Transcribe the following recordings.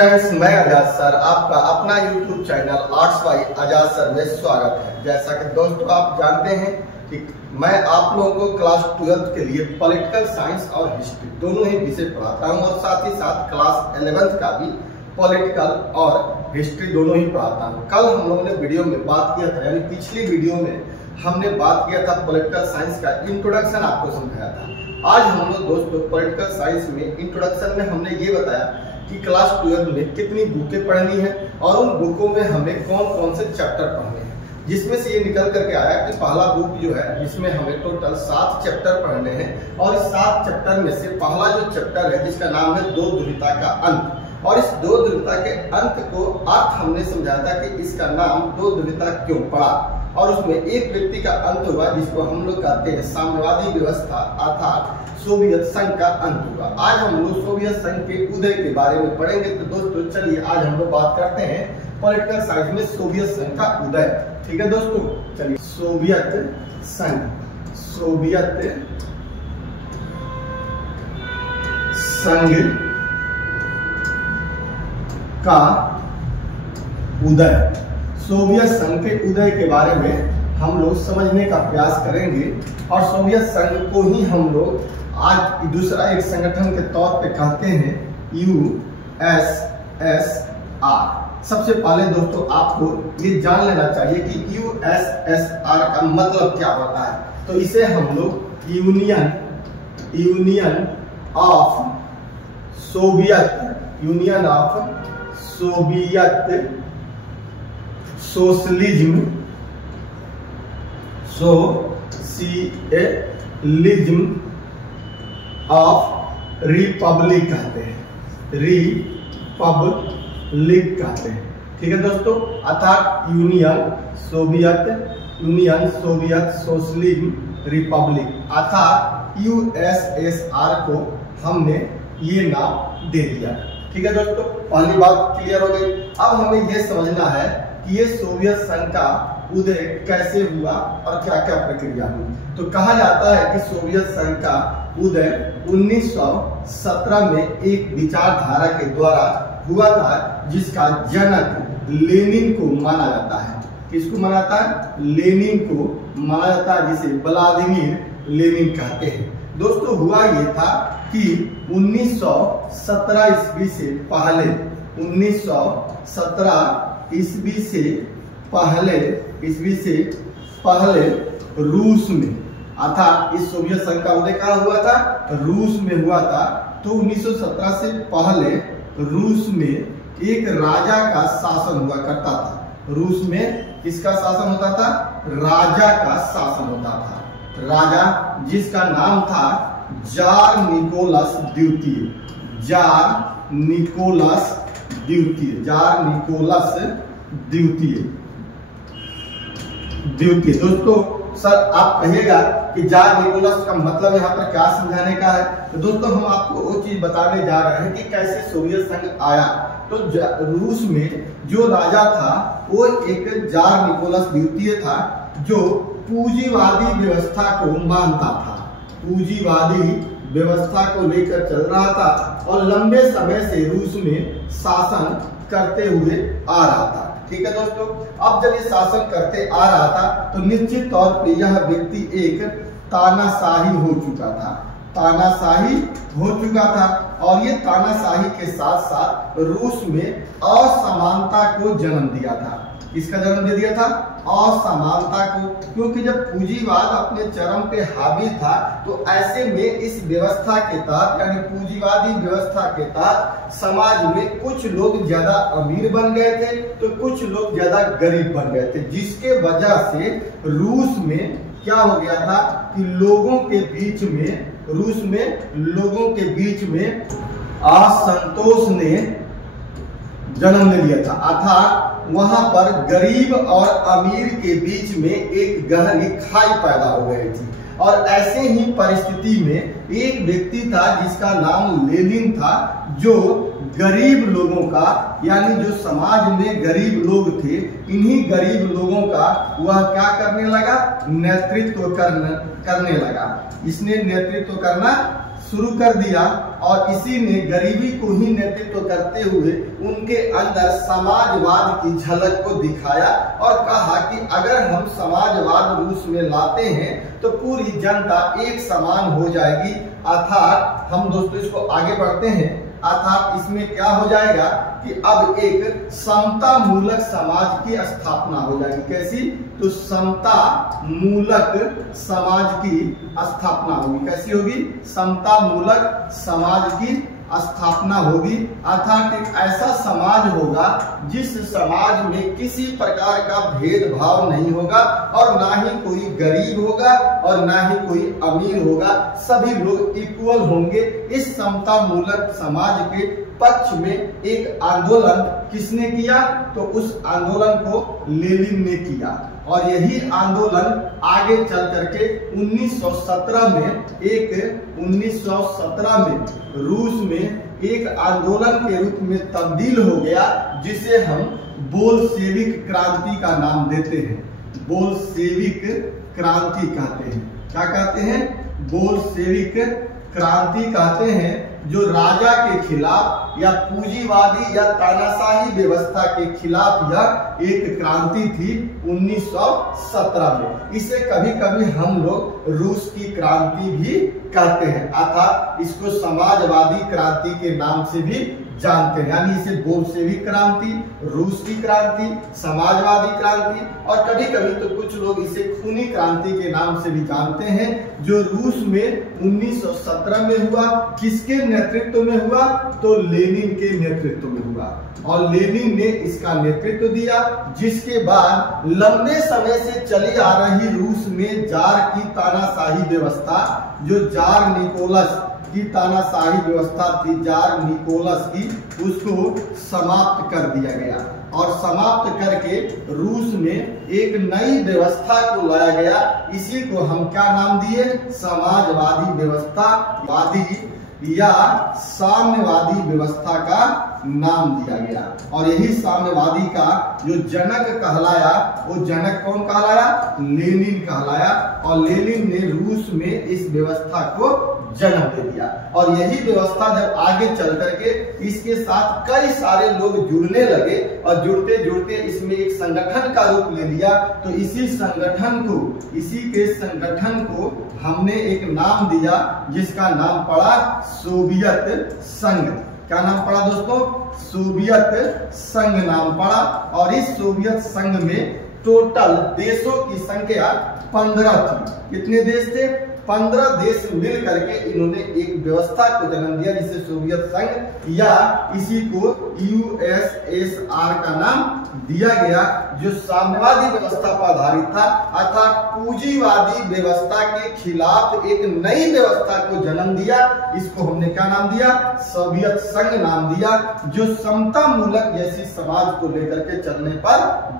Friends, मैं आजाद sir आपका अपना YouTube चैनल आर्ट्स बाय आजाद सर में स्वागत है। जैसा कि दोस्तों आप जानते हैं कि मैं आप लोगों को क्लास 12th के लिए पॉलिटिकल साइंस और हिस्ट्री दोनों ही विषय पढ़ाता हूं और साथ ही साथ क्लास 11th का भी पॉलिटिकल और हिस्ट्री दोनों ही पढ़ाता हूं। कल हम लोगों ने वीडियो में बात किया था, यानी पिछली वीडियो में हमने बात किया था पॉलिटिकल साइंस का इंट्रोडक्शन आपको समझाया था। आज हम लोग दोस्तों पॉलिटिकल साइंस में इंट्रोडक्शन में हमने ये बताया कि क्लास 12 में कितनी बुकें पढ़नी है और उन बुकों में हमें कौन कौन से चैप्टर पढ़ने हैं, जिसमें से ये निकल करके आया कि पहला बुक जो है जिसमें हमें टोटल 7 चैप्टर पढ़ने हैं और इस 7 चैप्टर में से पहला जो चैप्टर है जिसका नाम है दो ध्रुवीयता का अंत, और इस दो ध्रुवीयता के अंत को अर्थ हमने समझाया था कि इसका नाम दो ध्रुवीयता क्यों पड़ा, और उसमें एक व्यक्ति का अंत हुआ जिसको हम लोग कहते हैं साम्यवादी व्यवस्था अर्थात सोवियत संघ का अंत हुआ। आज हम लोग सोवियत संघ के उदय के बारे में पढ़ेंगे। तो दोस्तों चलिए आज हम लोग बात करते हैं पॉलिटिकल साइंस में सोवियत संघ का उदय। ठीक है दोस्तों, चलिए सोवियत संघ का उदय। सोवियत संघ के उदय के बारे में हम लोग समझने का प्रयास करेंगे और सोवियत संघ को ही हम लोग आज दूसरा एक संगठन के तौर पे कहते हैं USSR। सबसे पहले दोस्तों आपको ये जान लेना चाहिए कि USSR का मतलब क्या होता है। तो इसे हम लोग union of Soviet socialism of Republic कहते हैं, ठीक है दोस्तों, अर्थात यूनियन सोवियत सोशलिज्म रिपब्लिक अर्थात USSR को हमने ये नाम दे दिया। ठीक है दोस्तों, पहली बात क्लियर हो गई। अब हमें ये समझना है कि ये सोवियत संघ का उदय कैसे हुआ और क्या क्या प्रक्रिया हुई। तो कहा जाता है कि सोवियत संघ का उदय 1917 में एक विचारधारा के द्वारा हुआ था जिसका जनक लेनिन को माना जाता है। किसको माना जाता है? लेनिन को माना जाता है, जिसे व्लादिमीर लेनिन कहते हैं। दोस्तों हुआ ये था कि 1917 ईस्वी से पहले 1917 ईस्वी से पहले रूस में, अर्थात इस सोवियत संघ का उदय कहाँ हुआ था? रूस में हुआ था। तो 1917 से पहले रूस में एक राजा का शासन हुआ करता था। रूस में किसका शासन होता था? राजा का शासन होता था। राजा जिसका नाम था जार निकोलस द्वितीय। दोस्तों सर आप कहिएगा कि जार निकोलस का मतलब यहाँ पर क्या समझाने का है। तो दोस्तों हम आपको वो चीज बताने जा रहे हैं कि कैसे सोवियत संघ आया। तो रूस में जो राजा था वो एक जार निकोलस द्वितीय था जो पूंजीवादी व्यवस्था को मानता था, पूंजीवादी व्यवस्था को लेकर चल रहा था और लंबे समय से रूस में शासन करते हुए आ रहा था। ठीक है दोस्तों, अब जब ये शासन करते आ रहा था तो निश्चित तौर पे यह व्यक्ति एक तानाशाही हो चुका था और ये तानाशाही के साथ साथ रूस में असमानता को जन्म दिया था। किसका जन्म दे दिया था? असमानता को, क्योंकि जब पूंजीवाद अपने चरम पे हावी था तो ऐसे में इस व्यवस्था के तहत यानी पूंजीवादी व्यवस्था के तहत समाज में कुछ लोग ज्यादा अमीर बन गए थे तो कुछ लोग ज्यादा गरीब बन गए थे, जिसके वजह से रूस में क्या हो गया था कि लोगों के बीच में असंतोष ने जन्म ले लिया था। अर्थात वहां पर गरीब और अमीर के बीच में एक गहरी खाई पैदा हो गई थी और ऐसे ही परिस्थिति में एक व्यक्ति था जिसका नाम लेनिन था, जो गरीब लोगों का यानी जो समाज में गरीब लोग थे, इन्हीं गरीब लोगों का वह क्या करने लगा? नेतृत्व करने लगा। इसने नेतृत्व करना शुरू कर दिया और इसी ने गरीबी को ही नेतृत्व करते हुए उनके अंदर समाजवाद की झलक को दिखाया और कहा कि अगर हम समाजवाद रूस में लाते हैं तो पूरी जनता एक समान हो जाएगी। अर्थात हम दोस्तों इसको आगे बढ़ते हैं, अर्थात इसमें क्या हो जाएगा कि अब एक समता मूलक समाज की स्थापना हो जाएगी। कैसी? तो समता मूलक समाज की स्थापना होगी। कैसी होगी? समता मूलक समाज की स्थापना होगी। अर्थात एक ऐसा समाज होगा जिस समाज में किसी प्रकार का भेदभाव नहीं होगा और ना ही कोई गरीब होगा और ना ही कोई अमीर होगा, सभी लोग इक्वल होंगे। इस समता मूलक समाज के पक्ष में एक आंदोलन किसने किया? तो उस आंदोलन को लेनिन ने किया और यही आंदोलन आगे चल करके 1917 में रूस में एक आंदोलन के रूप में तब्दील हो गया, जिसे हम बोल्शेविक क्रांति का नाम देते हैं। बोल्शेविक क्रांति कहते हैं। क्या कहते हैं? बोल्शेविक क्रांति कहते हैं, जो राजा के खिलाफ या पूंजीवादी या तानाशाही व्यवस्था के खिलाफ यह एक क्रांति थी 1917 में। इसे कभी कभी हम लोग रूस की क्रांति भी कहते हैं, अर्थात इसको समाजवादी क्रांति के नाम से भी जानते हैं। यानी इसे बोल्शेविक क्रांति, रूस की क्रांति, समाजवादी क्रांति और कभी कभी तो कुछ लोग इसे खूनी क्रांति के नाम से भी जानते हैं, जो रूस में 1917 में हुआ। किसके नेतृत्व में हुआ? तो लेनिन के नेतृत्व में हुआ और लेनिन ने इसका नेतृत्व दिया, जिसके बाद लंबे समय से चली आ रही रूस में जार की तानाशाही व्यवस्था, जो जार निकोलस की तानाशाही व्यवस्था थी, जार निकोलस की, उसको समाप्त कर दिया गया और समाप्त करके रूस में एक नई व्यवस्था को लाया गया। इसी को हम क्या नाम दिए? समाजवादी व्यवस्थावादी या साम्यवादी व्यवस्था का नाम दिया गया। और यही साम्यवादी का जो जनक कहलाया, वो जनक कौन कहलाया? लेनिन कहलाया। और लेनिन ने रूस में इस व्यवस्था को जन्म दे दिया और यही व्यवस्था जब आगे चल करके इसके साथ कई सारे लोग जुड़ने लगे और जुड़ते जुड़ते इसमें एक संगठन का रूप ले लिया। तो इसी के संगठन को हमने एक नाम दिया, जिसका नाम पड़ा सोवियत संघ। क्या नाम पड़ा दोस्तों? सोवियत संघ नाम पड़ा। और इस सोवियत संघ में टोटल देशों की संख्या 15 थी। कितने देश थे? 15 देश मिल करके इन्होंने एक व्यवस्था को जन्म दिया, जिसे सोवियत संघ या इसी को यूएसएसआर का नाम दिया गया, जो साम्यवादी व्यवस्था पर आधारित था। अर्थात पूंजीवादी व्यवस्था के खिलाफ एक नई व्यवस्था को जन्म दिया। इसको हमने क्या नाम दिया? सोवियत संघ नाम दिया, जो समता मूलक जैसी समाज को लेकर के चलने पर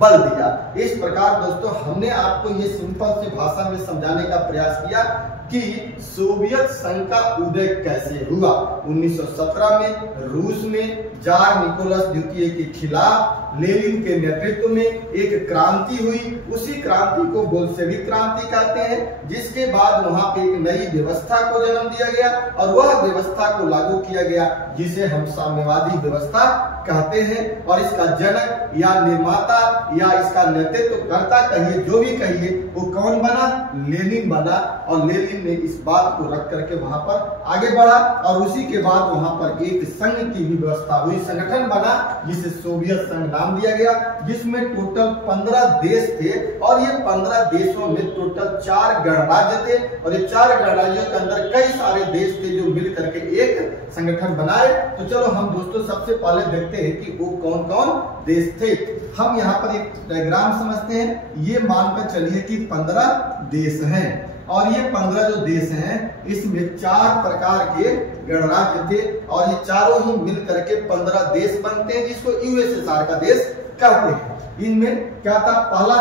बल दिया। इस प्रकार दोस्तों हमने आपको ये सिंपल सी भाषा में समझाने का प्रयास किया कि सोवियत संघ का उदय कैसे हुआ। 1917 में रूस में जार निकोलस द्वितीय के खिलाफ लेनिन के नेतृत्व में एक क्रांति हुई। उसी क्रांति को बोल्शेविक क्रांति कहते हैं, जिसके बाद वहां पे एक नई व्यवस्था को जन्म दिया गया और वह व्यवस्था को लागू किया गया, जिसे हम साम्यवादी व्यवस्था कहते हैं। और इसका जनक या निर्माता या इसका नेतृत्व करता कहिए, जो भी कहिए, वो कौन बना? लेनिन बना। और लेनिन ने इस बात को रख करके वहां पर आगे बढ़ा और उसी के बाद वहां पर एक संघ की भी व्यवस्था हुई, संगठन बना, जिसे सोवियत संघ नाम दिया गया, जिसमें टोटल 15 देश थे और ये 15 देशों में टोटल 4 गणराज्य थे और ये 4 गणराज्यों के अंदर कई सारे देश थे जो मिल करके एक संगठन बनाए। तो चलो हम दोस्तों सबसे पहले देखते हैं कि वो कौन कौन देश थे। हम यहाँ पर एक डायग्राम समझते हैं। ये मानकर चलिए कि 15 देश हैं और ये 15 जो देश हैं, इसमें 4 प्रकार के गणराज्य थे और ये चारों ही मिल करके 15 देश बनते हैं, जिसको यूएसएसआर का देश कहते हैं। इनमें क्या था? पहला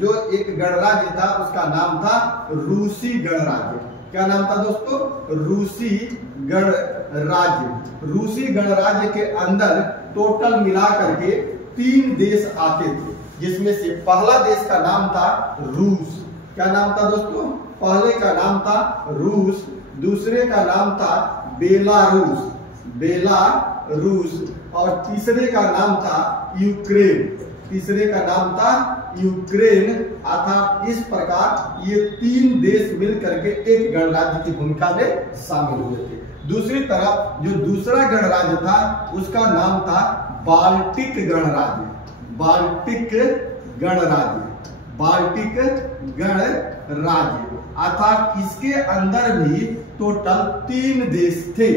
जो एक गणराज्य था उसका नाम था रूसी गणराज्य। क्या नाम था दोस्तों? रूसी गणराज्य। रूसी गणराज्य के अंदर टोटल मिला करके 3 देश आते थे, जिसमें से पहला देश का नाम था रूस। क्या नाम था दोस्तों? पहले का नाम था रूस, दूसरे का नाम था बेलारूस, बेलारूस, और तीसरे का नाम था यूक्रेन, तीसरे का नाम था यूक्रेन। अर्थात इस प्रकार ये 3 देश मिलकर के एक गणराज्य की भूमिका में शामिल हुए थे। दूसरी तरफ जो दूसरा गणराज्य था उसका नाम था बाल्टिक गणराज्य, बाल्टिक गणराज्य, बाल्टिक गणराज्य। अर्थात इसके अंदर भी टोटल 3 देश थे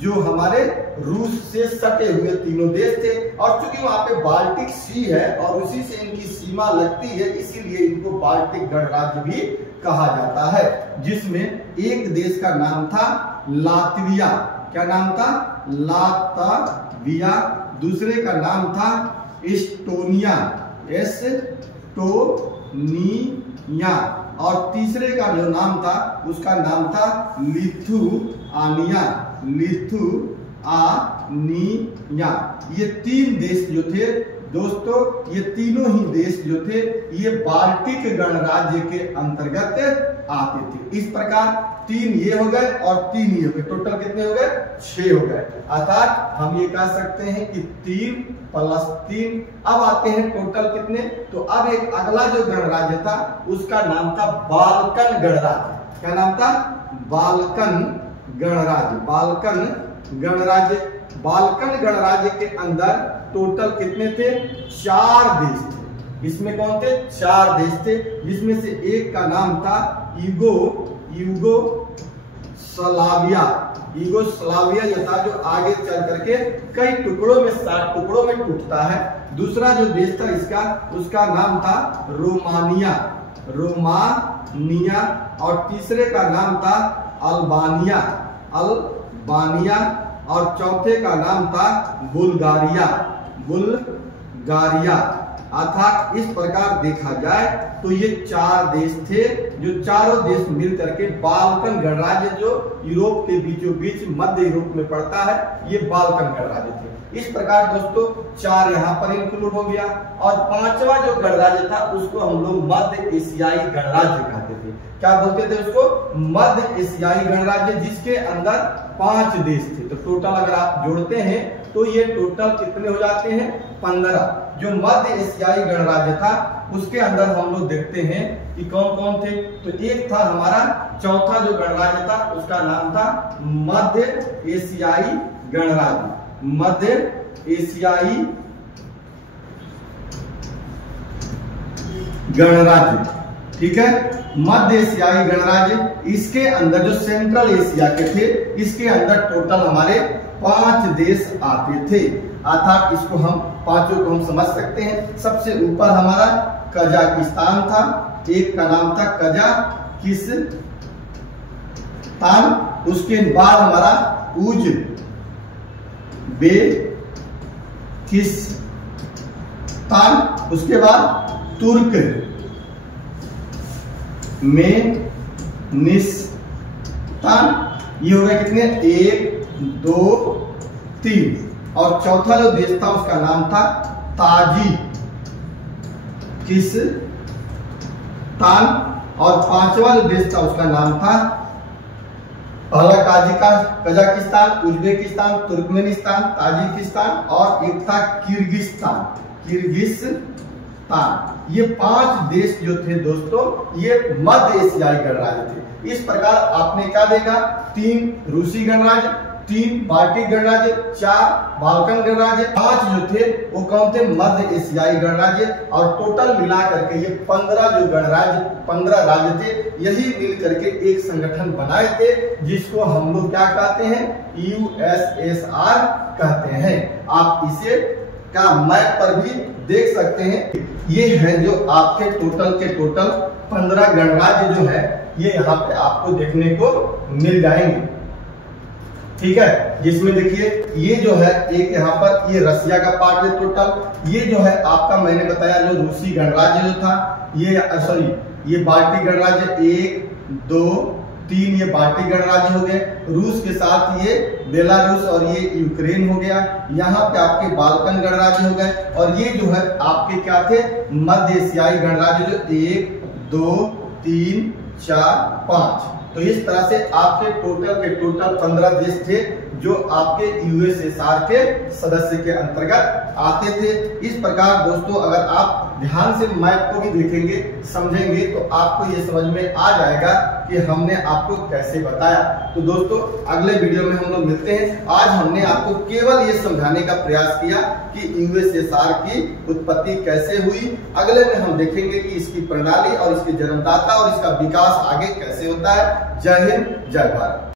जो हमारे रूस से सटे हुए तीनों देश थे। और चूंकि वहां पे बाल्टिक सी है और उसी से इनकी सीमा लगती है, इसीलिए इनको बाल्टिक गणराज्य भी कहा जाता है। जिसमें एक देश का नाम था लातविया, क्या नाम था? लातविया। दूसरे का नाम था एस्टोनिया, एस्टोनिया। और तीसरे का जो नाम था उसका नाम था लिथुआनिया, लिथुआनिया। ये 3 देश जो थे दोस्तों, ये तीनों ही देश जो थे ये बाल्टिक गणराज्य के अंतर्गत आते थे। इस प्रकार 3 ये हो गए और 3 ये हो गए, टोटल कितने हो गए? 6 हो गए। अर्थात हम ये कह सकते हैं कि 3 + 3। अब आते हैं टोटल कितने, तो अब एक अगला जो गणराज्य था उसका नाम था बाल्कन गणराज्य। क्या नाम था? बाल्कन गणराज्य, बाल्कन गणराज्य। बाल्कन गणराज्य के अंदर टोटल कितने थे? 4 देश थे। इसमें कौन थे? 4 देश थे, जिसमें से एक का नाम था यूगोस्लाविया, यूगोस्लाविया ये था जो आगे चल करके कई टुकड़ों में 7 टुकड़ों में टूटता है। दूसरा जो देश था इसका, उसका नाम था रोमानिया, रोमानिया। और तीसरे का नाम था अल्बानिया, अल्बानिया। और चौथे का नाम था बुल्गारिया, बुल्गारिया। अर्थात इस प्रकार देखा जाए तो ये 4 देश थे जो चारों देश मिल करके बाल्कन गणराज्य, जो यूरोप के बीचों बीच मध्य यूरोप में पड़ता है, ये बाल्कन गणराज्य थे। इस प्रकार दोस्तों 4 यहाँ पर इंक्लूड हो गया। और 5वां जो गणराज्य था उसको हम लोग मध्य एशियाई गणराज्य कहते थे। क्या बोलते थे उसको? मध्य एशियाई गणराज्य, जिसके अंदर 5 देश थे। तो टोटल अगर आप जोड़ते हैं तो ये टोटल कितने हो जाते हैं? 15। जो मध्य एशियाई गणराज्य था उसके अंदर हम लोग देखते हैं कि कौन कौन थे। तो एक था हमारा चौथा जो गणराज्य था उसका नाम था मध्य एशियाई गणराज्य, मध्य एशियाई गणराज्य। ठीक है, मध्य एशियाई गणराज्य। इसके अंदर जो सेंट्रल एशिया के थे, इसके अंदर टोटल हमारे 5 देश आते थे। अर्थात इसको हम पांचों को हम समझ सकते हैं। सबसे ऊपर हमारा कजाकिस्तान था, एक का नाम था कजाकिस्तान। उसके बाद हमारा उज्बेकिस्तान, उसके बाद तुर्कमेनिस्तान, ये हो गए कितने? 1 2 3। और चौथा जो देश था उसका नाम था ताजिकिस्तान। और 5वां जो देश था उसका नाम था, पहला कजाकिस्तान, उज्बेकिस्तान, तुर्कमेनिस्तान, ताजिकिस्तान, और एक था किर्गिस्तान, किर्गिस्तान। ये 5 देश जो थे दोस्तों ये मध्य एशियाई गणराज्य थे। इस प्रकार आपने क्या देखा? 3 रूसी गणराज्य, 3 बाल्टिक गणराज्य, 4 बाल्कन गणराज्य, 5 जो थे वो कौन थे? मध्य एशियाई गणराज्य। और टोटल मिला करके ये 15 जो गणराज्य, 15 राज्य थे, यही मिल करके एक संगठन बनाए थे जिसको हम लोग क्या कहते हैं? USSR कहते हैं। आप इसे का मैप पर भी देख सकते हैं। ये है जो आपके टोटल 15 गणराज्य जो है ये यहाँ पे आपको देखने को मिल जाएंगे। ठीक है, जिसमें देखिए ये जो है एक यहाँ पर ये रसिया का पार्ट है टोटल। ये जो है आपका मैंने बताया जो रूसी गणराज्य जो था, ये बाल्टिक गणराज्य 1 2 3 ये बाल्टिक गणराज्य हो गए। रूस के साथ ये बेलारूस और ये यूक्रेन हो गया। यहाँ पे आपके बाल्कन गणराज्य हो गए। और ये जो है आपके क्या थे? मध्य एशियाई गणराज्य जो 1 2 3 4 5 तो इस तरह से आपके टोटल 15 देश थे जो आपके यूएसएसआर के सदस्य के अंतर्गत आते थे। इस प्रकार दोस्तों अगर आप ध्यान से मैप को भी देखेंगे, समझेंगे, तो आपको ये समझ में आ जाएगा कि हमने आपको कैसे बताया। तो दोस्तों अगले वीडियो में हम लोग मिलते हैं। आज हमने आपको केवल ये समझाने का प्रयास किया कि यूएसएसआर की उत्पत्ति कैसे हुई। अगले में हम देखेंगे कि इसकी प्रणाली और इसके जन्मदाता और इसका विकास आगे कैसे होता है। जय हिंद, जय भारत।